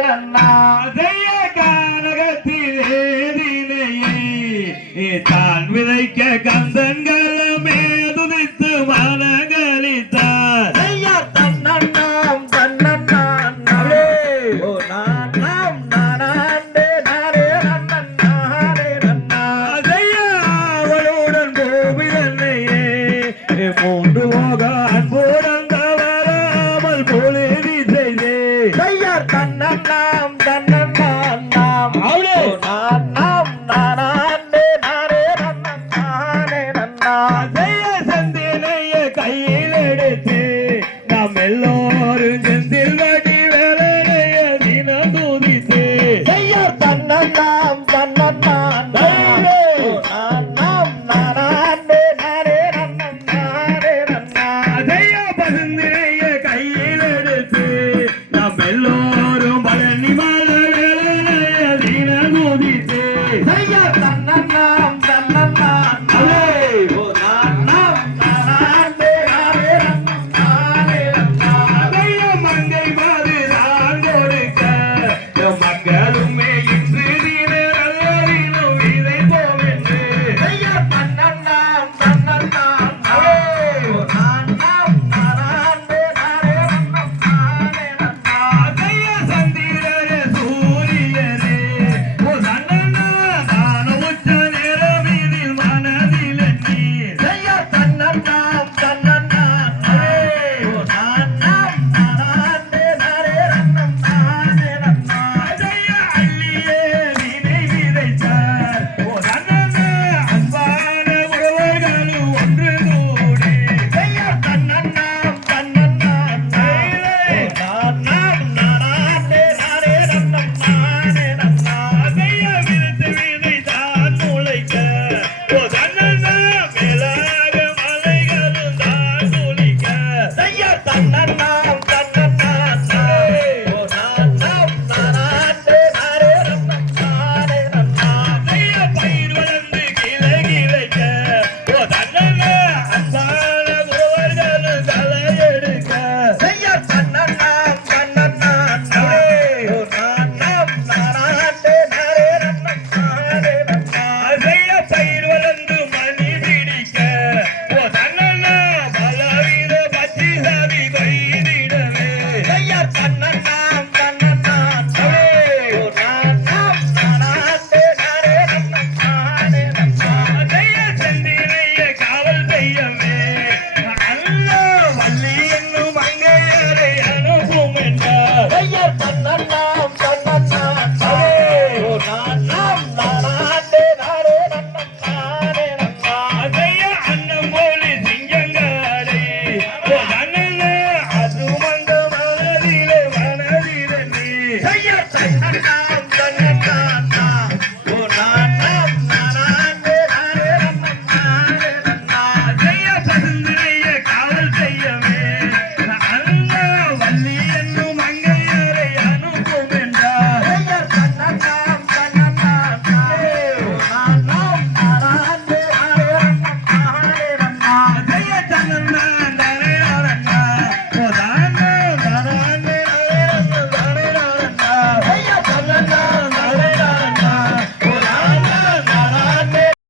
நன்னா அதைய கானகத்திலே தான் விதைக்க கந்தன்களமே துதித்து மனங்களித்தார் அன்போடங்க வராமல் பொழுதி